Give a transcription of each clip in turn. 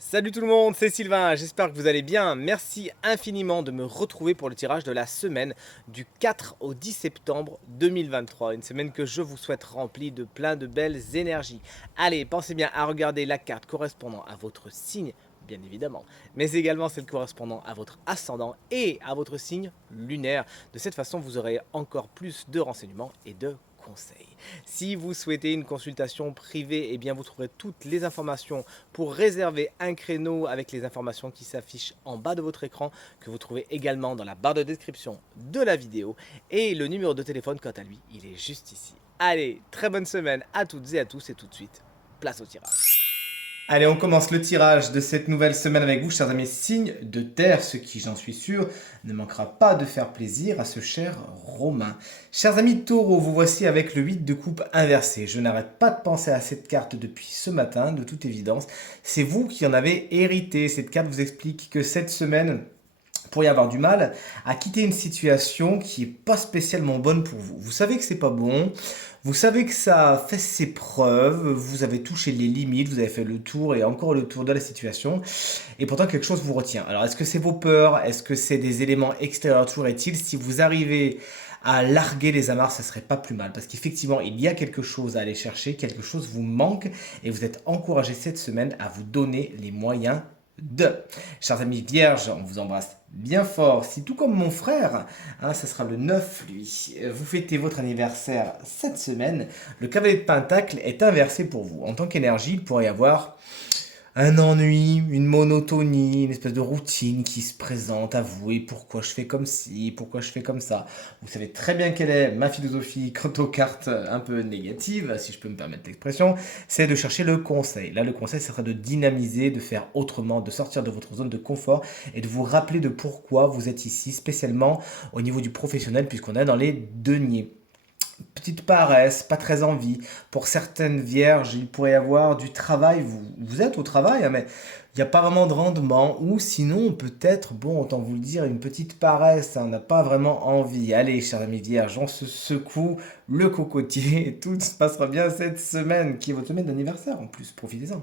Salut tout le monde, c'est Sylvain, j'espère que vous allez bien. Merci infiniment de me retrouver pour le tirage de la semaine du 4 au 10 septembre 2023. Une semaine que je vous souhaite remplie de plein de belles énergies. Allez, pensez bien à regarder la carte correspondant à votre signe, bien évidemment, mais également celle correspondant à votre ascendant et à votre signe lunaire. De cette façon, vous aurez encore plus de renseignements et de conseils. Si vous souhaitez une consultation privée, eh bien vous trouverez toutes les informations pour réserver un créneau avec les informations qui s'affichent en bas de votre écran, que vous trouvez également dans la barre de description de la vidéo. Et le numéro de téléphone, quant à lui, il est juste ici. Allez, très bonne semaine à toutes et à tous et tout de suite, place au tirage. Allez, on commence le tirage de cette nouvelle semaine avec vous, chers amis, signes de terre, ce qui, j'en suis sûr, ne manquera pas de faire plaisir à ce cher Romain. Chers amis taureaux, vous voici avec le 8 de coupe inversé. Je n'arrête pas de penser à cette carte depuis ce matin, de toute évidence. C'est vous qui en avez hérité. Cette carte vous explique que cette semaine, pour y avoir du mal à quitter une situation qui est pas spécialement bonne pour vous. Vous savez que c'est pas bon, vous savez que ça fait ses preuves, vous avez touché les limites, vous avez fait le tour et encore le tour de la situation, et pourtant quelque chose vous retient. Alors est-ce que c'est vos peurs, est-ce que c'est des éléments extérieurs, toujours est-il, si vous arrivez à larguer les amarres, ça serait pas plus mal, parce qu'effectivement il y a quelque chose à aller chercher, quelque chose vous manque, et vous êtes encouragé cette semaine à vous donner les moyens de. Chers amis vierges, on vous embrasse bien fort. Si tout comme mon frère, ça sera le 9 lui, vous fêtez votre anniversaire cette semaine, le cavalier de Pentacle est inversé pour vous. En tant qu'énergie, il pourrait y avoir un ennui, une monotonie, une espèce de routine qui se présente à vous. Et pourquoi je fais comme ci, pourquoi je fais comme ça. Vous savez très bien quelle est ma philosophie quant aux cartes un peu négatives, si je peux me permettre l'expression, c'est de chercher le conseil. Là, le conseil, ça serait de dynamiser, de faire autrement, de sortir de votre zone de confort et de vous rappeler de pourquoi vous êtes ici, spécialement au niveau du professionnel, puisqu'on est dans les deniers. Petite paresse, pas très envie. Pour certaines vierges, il pourrait y avoir du travail. Vous êtes au travail, mais il n'y a pas vraiment de rendement. Ou sinon, peut-être, bon, autant vous le dire, une petite paresse. On n'a pas vraiment envie. Allez, chers amis vierges, on se secoue le cocotier et tout se passera bien cette semaine, qui est votre semaine d'anniversaire en plus. Profitez-en.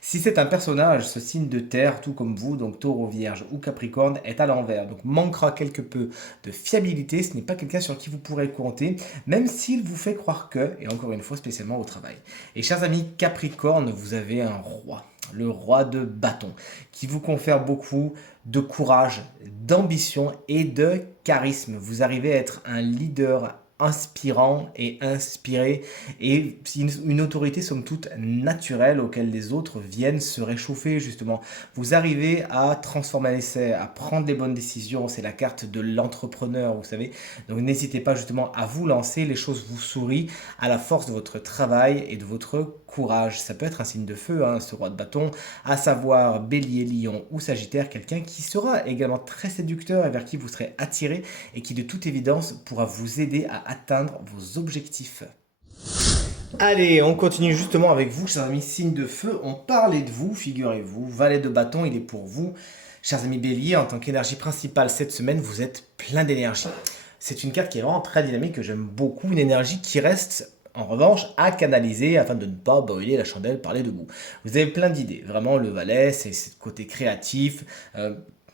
Si c'est un personnage, ce signe de terre, tout comme vous, donc taureau, vierge ou capricorne, est à l'envers. Donc manquera quelque peu de fiabilité. Ce n'est pas quelqu'un sur qui vous pourrez compter, même s'il vous fait croire que, et encore une fois spécialement au travail. Et chers amis Capricorne, vous avez un roi, le roi de bâton, qui vous confère beaucoup de courage, d'ambition et de charisme. Vous arrivez à être un leader inspirant et inspiré et une autorité somme toute naturelle auquel les autres viennent se réchauffer justement. Vous arrivez à transformer l'essai, à prendre les bonnes décisions, c'est la carte de l'entrepreneur, vous savez. Donc n'hésitez pas justement à vous lancer, les choses vous sourient à la force de votre travail et de votre courage. Ça peut être un signe de feu, ce roi de bâton, à savoir Bélier, Lion ou Sagittaire, quelqu'un qui sera également très séducteur et vers qui vous serez attiré et qui de toute évidence pourra vous aider à atteindre vos objectifs. Allez, on continue justement avec vous, chers amis signes de feu. On parlait de vous, figurez-vous. Valet de bâton, il est pour vous. Chers amis Bélier, en tant qu'énergie principale cette semaine, vous êtes plein d'énergie. C'est une carte qui est vraiment très dynamique, que j'aime beaucoup. Une énergie qui reste, en revanche, à canaliser afin de ne pas brûler la chandelle par les deux bouts. Vous avez plein d'idées. Vraiment, le valet, c'est ce côté créatif.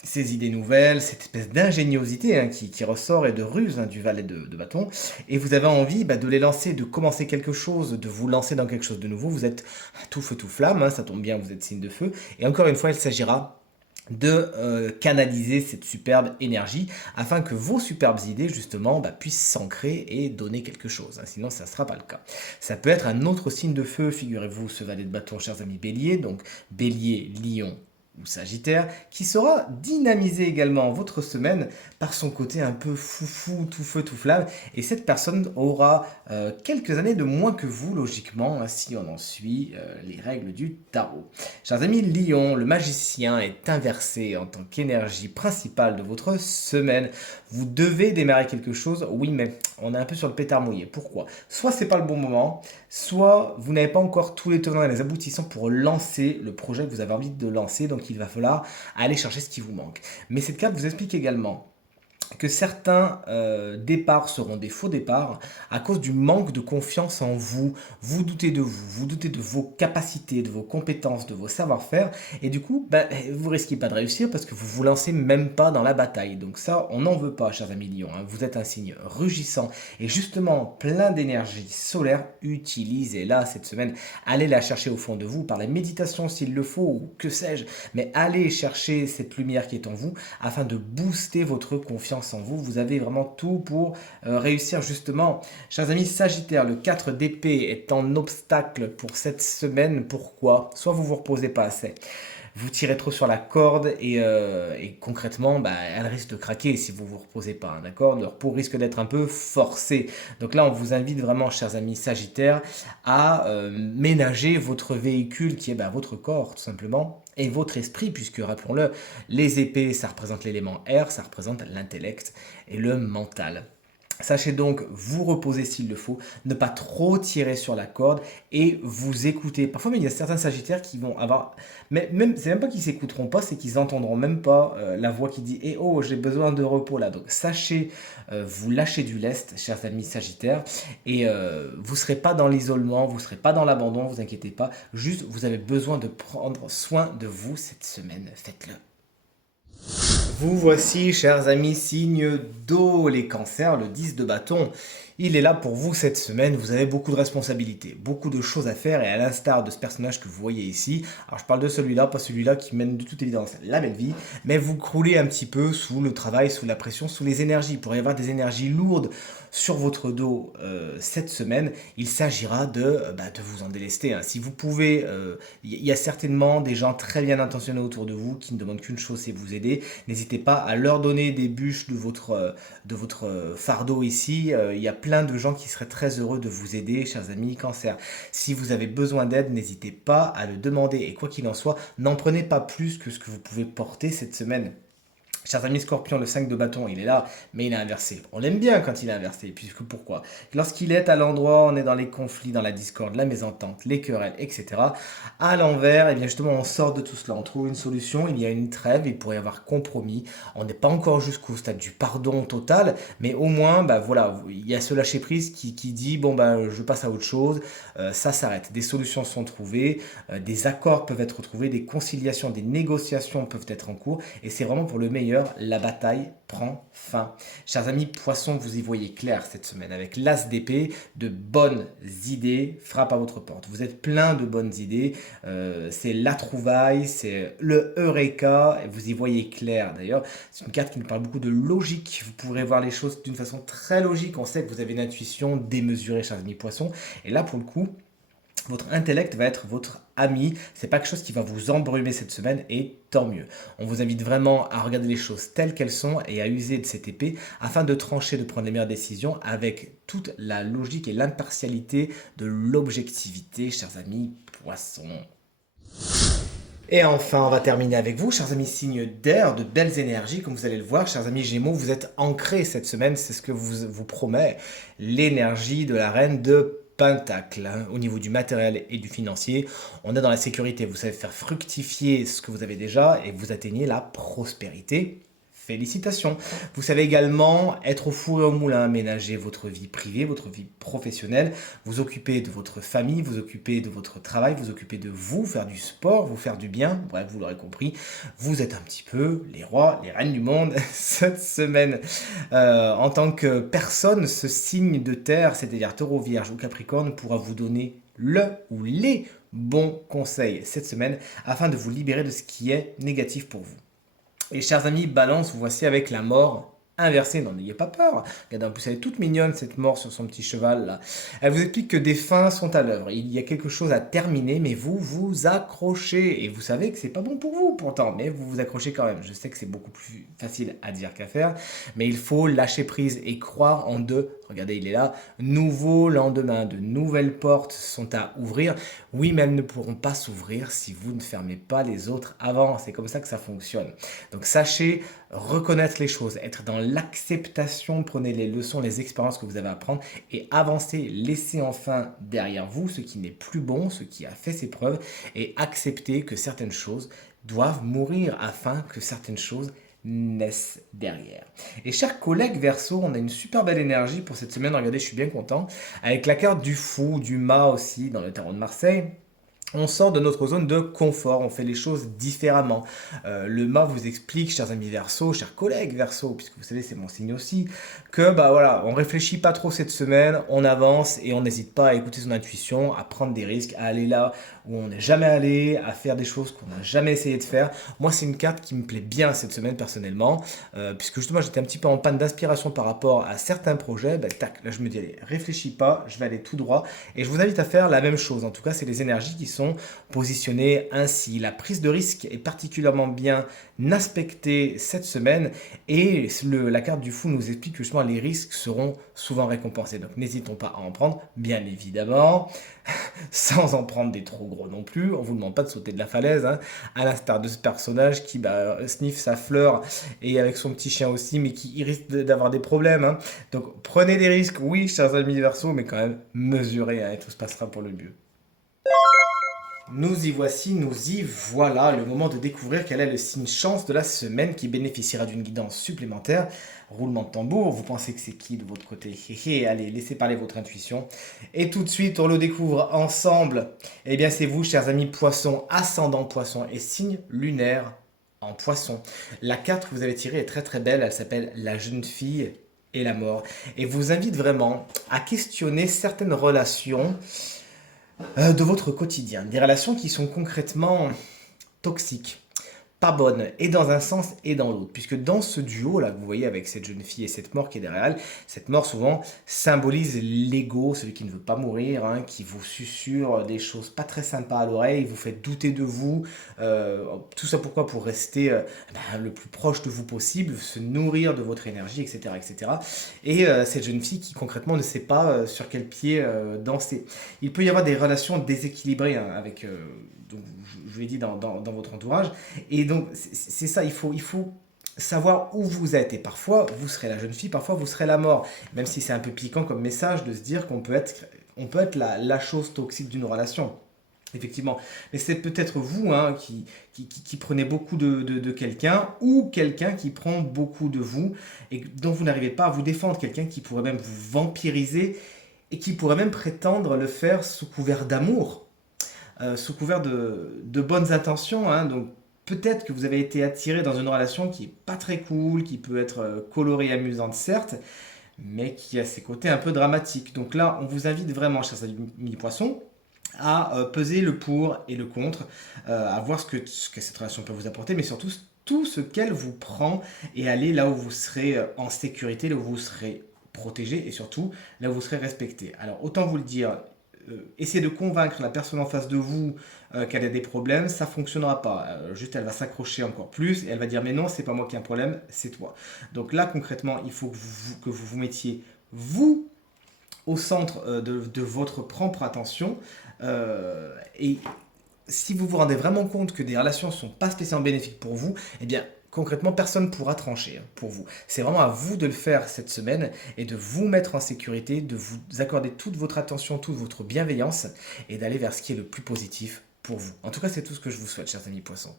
Ces idées nouvelles, cette espèce d'ingéniosité qui ressort et de ruse du valet de bâton. Et vous avez envie de les lancer, de commencer quelque chose, de vous lancer dans quelque chose de nouveau. Vous êtes tout feu, tout flamme, ça tombe bien, vous êtes signe de feu. Et encore une fois, il s'agira de canaliser cette superbe énergie afin que vos superbes idées justement puissent s'ancrer et donner quelque chose. Sinon, ça ne sera pas le cas. Ça peut être un autre signe de feu, figurez-vous, ce valet de bâton, chers amis Bélier, donc Bélier, Lion ou Sagittaire, qui saura dynamiser également votre semaine par son côté un peu foufou, tout feu, tout flamme. Et cette personne aura quelques années de moins que vous, logiquement, si on en suit les règles du tarot. Chers amis Lion, le magicien est inversé en tant qu'énergie principale de votre semaine. Vous devez démarrer quelque chose, oui, mais on est un peu sur le pétard mouillé. Pourquoi? Soit c'est pas le bon moment, soit vous n'avez pas encore tous les tenants et les aboutissants pour lancer le projet que vous avez envie de lancer, donc il va falloir aller chercher ce qui vous manque. Mais cette carte vous explique également que certains départs seront des faux départs à cause du manque de confiance en vous. Vous doutez de vos capacités, de vos compétences, de vos savoir-faire, et du coup, vous risquez pas de réussir parce que vous vous lancez même pas dans la bataille. Donc ça, on n'en veut pas, chers amis Lions, hein. Vous êtes un signe rugissant et justement plein d'énergie solaire. Utilisez-la cette semaine. Allez la chercher au fond de vous par la méditation s'il le faut, ou que sais-je, mais allez chercher cette lumière qui est en vous afin de booster votre confiance en vous. Vous avez vraiment tout pour réussir justement. Chers amis Sagittaire, le 4 d'épée est un obstacle pour cette semaine. Pourquoi? Soit vous vous reposez pas assez, vous tirez trop sur la corde et concrètement, elle risque de craquer si vous vous reposez pas, hein, d'accord? Le repos risque d'être un peu forcé. Donc là, on vous invite vraiment, chers amis Sagittaires, à ménager votre véhicule qui est votre corps, tout simplement, et votre esprit, puisque rappelons-le, les épées, ça représente l'élément air, ça représente l'intellect et le mental. Sachez donc vous reposer s'il le faut, ne pas trop tirer sur la corde et vous écouter. Parfois, mais il y a certains sagittaires qui vont avoir, mais même, c'est même pas qu'ils s'écouteront pas, c'est qu'ils entendront même pas la voix qui dit eh oh, j'ai besoin de repos là. Donc sachez vous lâcher du lest, chers amis sagittaires, et vous serez pas dans l'isolement, vous serez pas dans l'abandon, vous inquiétez pas. Juste, vous avez besoin de prendre soin de vous cette semaine. Faites-le. Vous voici, chers amis, signe d'eau, les cancers, le 10 de bâton. Il est là pour vous cette semaine, vous avez beaucoup de responsabilités, beaucoup de choses à faire et à l'instar de ce personnage que vous voyez ici, alors je parle de celui-là, pas celui-là qui mène de toute évidence la belle vie, mais vous croulez un petit peu sous le travail, sous la pression, sous les énergies. Il pourrait y avoir des énergies lourdes sur votre dos cette semaine. Il s'agira de vous en délester, hein. Si vous pouvez, il y a certainement des gens très bien intentionnés autour de vous qui ne demandent qu'une chose, c'est vous aider. N'hésitez pas à leur donner des bûches de votre fardeau ici. Il y a plein de gens qui seraient très heureux de vous aider, chers amis Cancer. Si vous avez besoin d'aide, n'hésitez pas à le demander. Et quoi qu'il en soit, n'en prenez pas plus que ce que vous pouvez porter cette semaine. Chers amis Scorpion, le 5 de bâton, il est là, mais il est inversé. On l'aime bien quand il est inversé, puisque pourquoi? Lorsqu'il est à l'endroit, on est dans les conflits, dans la discorde, la mésentente, les querelles, etc. À l'envers, et bien justement, on sort de tout cela, on trouve une solution, il y a une trêve, il pourrait y avoir compromis. On n'est pas encore jusqu'au stade du pardon total, mais au moins, voilà, il y a ce lâcher prise qui dit, je passe à autre chose, ça s'arrête. Des solutions sont trouvées, des accords peuvent être trouvés, des conciliations, des négociations peuvent être en cours, et c'est vraiment pour le meilleur. La bataille prend fin. Chers amis poissons, vous y voyez clair cette semaine avec l'as d'épée. De bonnes idées frappent à votre porte. Vous êtes plein de bonnes idées. C'est la trouvaille, c'est le Eureka. Et vous y voyez clair d'ailleurs. C'est une carte qui nous parle beaucoup de logique. Vous pourrez voir les choses d'une façon très logique. On sait que vous avez une intuition démesurée, chers amis poissons. Et là, pour le coup, votre intellect va être votre ami, c'est pas quelque chose qui va vous embrumer cette semaine et tant mieux. On vous invite vraiment à regarder les choses telles qu'elles sont et à user de cette épée afin de trancher, de prendre les meilleures décisions avec toute la logique et l'impartialité de l'objectivité, chers amis poissons. Et enfin, on va terminer avec vous, chers amis signes d'air, de belles énergies, comme vous allez le voir, chers amis Gémeaux, vous êtes ancrés cette semaine, c'est ce que vous promet l'énergie de la reine de Pentacle, hein. Au niveau du matériel et du financier, on est dans la sécurité, vous savez faire fructifier ce que vous avez déjà et vous atteignez la prospérité. Félicitations. Vous savez également être au four et au moulin, ménager votre vie privée, votre vie professionnelle, vous occuper de votre famille, vous occuper de votre travail, vous occuper de vous, faire du sport, vous faire du bien. Bref, vous l'aurez compris, vous êtes un petit peu les rois, les reines du monde cette semaine. En tant que personne, ce signe de terre, c'est-à-dire taureau, vierge ou capricorne, pourra vous donner le ou les bons conseils cette semaine afin de vous libérer de ce qui est négatif pour vous. Et chers amis, balance, vous voici avec la mort inversée. Non, n'ayez pas peur. Regardez, en plus, elle est toute mignonne, cette mort sur son petit cheval, là. Elle vous explique que des fins sont à l'œuvre. Il y a quelque chose à terminer, mais vous vous accrochez. Et vous savez que c'est pas bon pour vous, pourtant, mais vous vous accrochez quand même. Je sais que c'est beaucoup plus facile à dire qu'à faire, mais il faut lâcher prise et croire en deux. Regardez, il est là. Nouveau lendemain, de nouvelles portes sont à ouvrir. Oui, mais elles ne pourront pas s'ouvrir si vous ne fermez pas les autres avant. C'est comme ça que ça fonctionne. Donc sachez reconnaître les choses, être dans l'acceptation, prenez les leçons, les expériences que vous avez à prendre et avancez, laissez enfin derrière vous ce qui n'est plus bon, ce qui a fait ses preuves et acceptez que certaines choses doivent mourir afin que certaines choses naissent derrière. Et chers collègues Verseau, on a une super belle énergie pour cette semaine, regardez, je suis bien content, avec la carte du fou, du mât aussi dans le tarot de Marseille. On sort de notre zone de confort, on fait les choses différemment. Le mât vous explique, chers amis Verseau, chers collègues Verseau, puisque vous savez c'est mon signe aussi, que bah voilà, on réfléchit pas trop cette semaine, on avance et on n'hésite pas à écouter son intuition, à prendre des risques, à aller là où on n'est jamais allé, à faire des choses qu'on n'a jamais essayé de faire. Moi c'est une carte qui me plaît bien cette semaine personnellement, puisque justement j'étais un petit peu en panne d'inspiration par rapport à certains projets. Bah, tac, là je me dis allez, réfléchis pas, je vais aller tout droit. Et je vous invite à faire la même chose. En tout cas, c'est les énergies qui sont positionnées ainsi. La prise de risque est particulièrement bien aspectée cette semaine et la carte du fou nous explique que justement les risques seront souvent récompensés. Donc n'hésitons pas à en prendre, bien évidemment, sans en prendre des trop gros non plus. On vous demande pas de sauter de la falaise, hein, à l'instar de ce personnage qui sniffe sa fleur et avec son petit chien aussi, mais qui risque d'avoir des problèmes, hein. Donc prenez des risques, oui, chers amis Verseau, mais quand même mesurez, hein, et tout se passera pour le mieux. Nous y voici, nous y voilà, le moment de découvrir quel est le signe chance de la semaine qui bénéficiera d'une guidance supplémentaire. Roulement de tambour, vous pensez que c'est qui de votre côté? Hé hé, allez, laissez parler votre intuition. Et tout de suite, on le découvre ensemble. Eh bien, c'est vous, chers amis poissons, ascendant poisson et signe lunaire en poisson. La carte que vous avez tirée est très très belle, elle s'appelle La jeune fille et la mort. Et vous invite vraiment à questionner certaines relations de votre quotidien. Des relations qui sont concrètement toxiques, pas bonne, et dans un sens et dans l'autre. Puisque dans ce duo là que vous voyez avec cette jeune fille et cette mort qui est derrière elle, cette mort souvent symbolise l'ego, celui qui ne veut pas mourir, hein, qui vous susurre des choses pas très sympas à l'oreille, vous fait douter de vous. Tout ça pourquoi? Pour rester le plus proche de vous possible, se nourrir de votre énergie, etc. etc. Et cette jeune fille qui concrètement ne sait pas sur quel pied danser. Il peut y avoir des relations déséquilibrées, hein, avec, donc, je vous l'ai dit, dans votre entourage. Et donc, c'est ça, il faut savoir où vous êtes. Et parfois, vous serez la jeune fille, parfois, vous serez la mort. Même si c'est un peu piquant comme message de se dire qu'on peut être la chose toxique d'une relation. Effectivement. Mais c'est peut-être vous, hein, qui prenez beaucoup de quelqu'un ou quelqu'un qui prend beaucoup de vous et dont vous n'arrivez pas à vous défendre. Quelqu'un qui pourrait même vous vampiriser et qui pourrait même prétendre le faire sous couvert d'amour, sous couvert de bonnes intentions, hein. Donc peut-être que vous avez été attiré dans une relation qui est pas très cool, qui peut être colorée et amusante certes, mais qui a ses côtés un peu dramatiques. Donc là, on vous invite vraiment, chers amis poissons, à peser le pour et le contre, à voir ce que cette relation peut vous apporter, mais surtout tout ce qu'elle vous prend et aller là où vous serez en sécurité, là où vous serez protégé et surtout là où vous serez respecté. Alors autant vous le dire, essayez de convaincre la personne en face de vous qu'elle a des problèmes, ça fonctionnera pas. Juste elle va s'accrocher encore plus et elle va dire mais non, c'est pas moi qui ai un problème, c'est toi. Donc là concrètement, il faut que vous mettiez vous au centre de votre propre attention. Et si vous vous rendez vraiment compte que des relations ne sont pas spécialement bénéfiques pour vous, eh bien, concrètement, personne ne pourra trancher, hein, pour vous. C'est vraiment à vous de le faire cette semaine et de vous mettre en sécurité, de vous accorder toute votre attention, toute votre bienveillance et d'aller vers ce qui est le plus positif pour vous. En tout cas, c'est tout ce que je vous souhaite, chers amis poissons.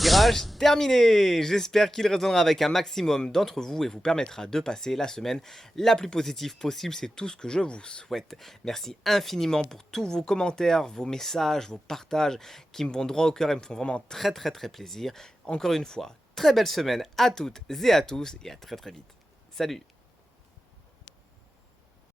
Tirage terminé! J'espère qu'il résonnera avec un maximum d'entre vous et vous permettra de passer la semaine la plus positive possible. C'est tout ce que je vous souhaite. Merci infiniment pour tous vos commentaires, vos messages, vos partages qui me vont droit au cœur et me font vraiment très très très plaisir. Encore une fois, très belle semaine à toutes et à tous et à très très vite. Salut!